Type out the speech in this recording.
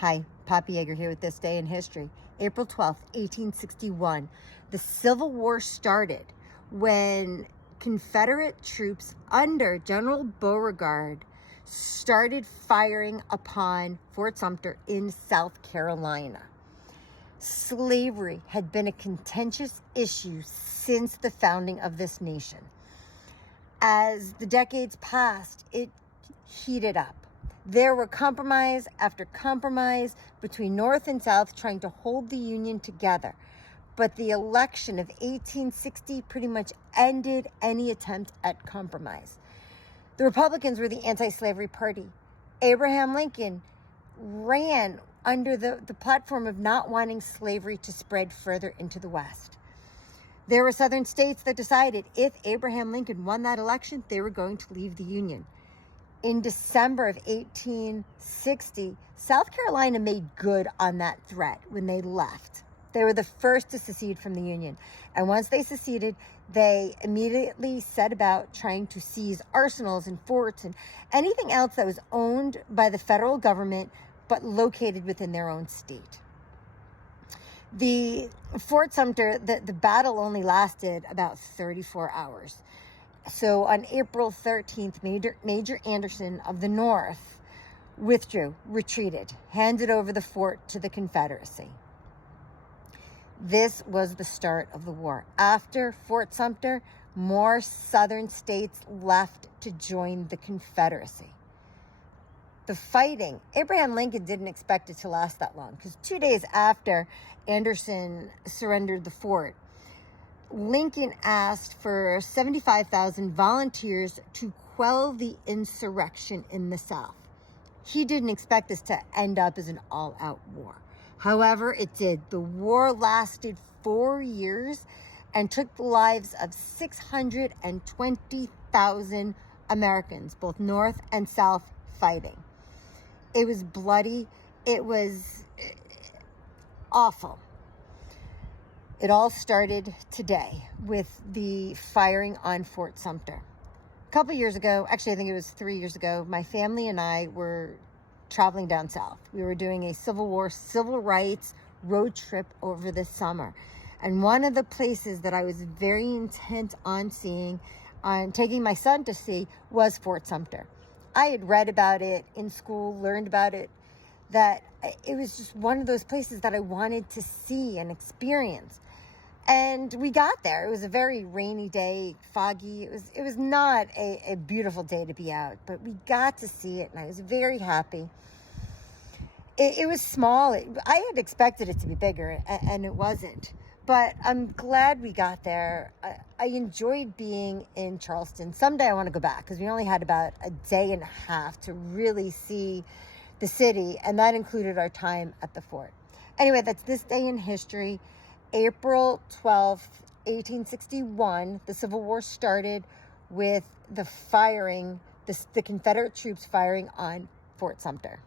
Hi, Poppy Yeager here with This Day in History. April 12th, 1861. The Civil War started when Confederate troops under General Beauregard started firing upon Fort Sumter in South Carolina. Slavery had been a contentious issue since the founding of this nation. As the decades passed, it heated up. There were compromise after compromise between North and South trying to hold the Union together. But the election of 1860 pretty much ended any attempt at compromise. The Republicans were the anti-slavery party. Abraham Lincoln ran under the platform of not wanting slavery to spread further into the West. There were southern states that decided if Abraham Lincoln won that election, they were going to leave the Union. In December of 1860, South Carolina made good on that threat when they left. They were the first to secede from the Union. And once they seceded, they immediately set about trying to seize arsenals and forts and anything else that was owned by the federal government but located within their own state. The Fort Sumter, the battle only lasted about 34 hours. So on April 13th, Major Anderson of the North withdrew, retreated, handed over the fort to the Confederacy. This was the start of the war. After Fort Sumter, more southern states left to join the Confederacy. The fighting, Abraham Lincoln didn't expect it to last that long because 2 days after Anderson surrendered the fort, Lincoln asked for 75,000 volunteers to quell the insurrection in the South. He didn't expect this to end up as an all-out war. However, it did. The war lasted 4 years and took the lives of 620,000 Americans, both North and South, fighting. It was bloody. It was awful. It all started today with the firing on Fort Sumter. A couple years ago, actually I think it was 3 years ago, my family and I were traveling down south. We were doing a Civil War, civil rights road trip over this summer. And one of the places that I was very intent on seeing, on taking my son to see, was Fort Sumter. I had read about it in school, learned about it, that it was just one of those places that I wanted to see and experience. And we got there. It was a very rainy day, foggy. It was not a beautiful day to be out, but we got to see it, and I was very happy. It was small. I had expected it to be bigger, and it wasn't. But I'm glad we got there. I enjoyed being in Charleston. Someday I want to go back because we only had about a day and a half to really see the city, and that included our time at the fort. Anyway, that's This Day in History. April 12th, 1861, the Civil War started with the Confederate troops firing on Fort Sumter.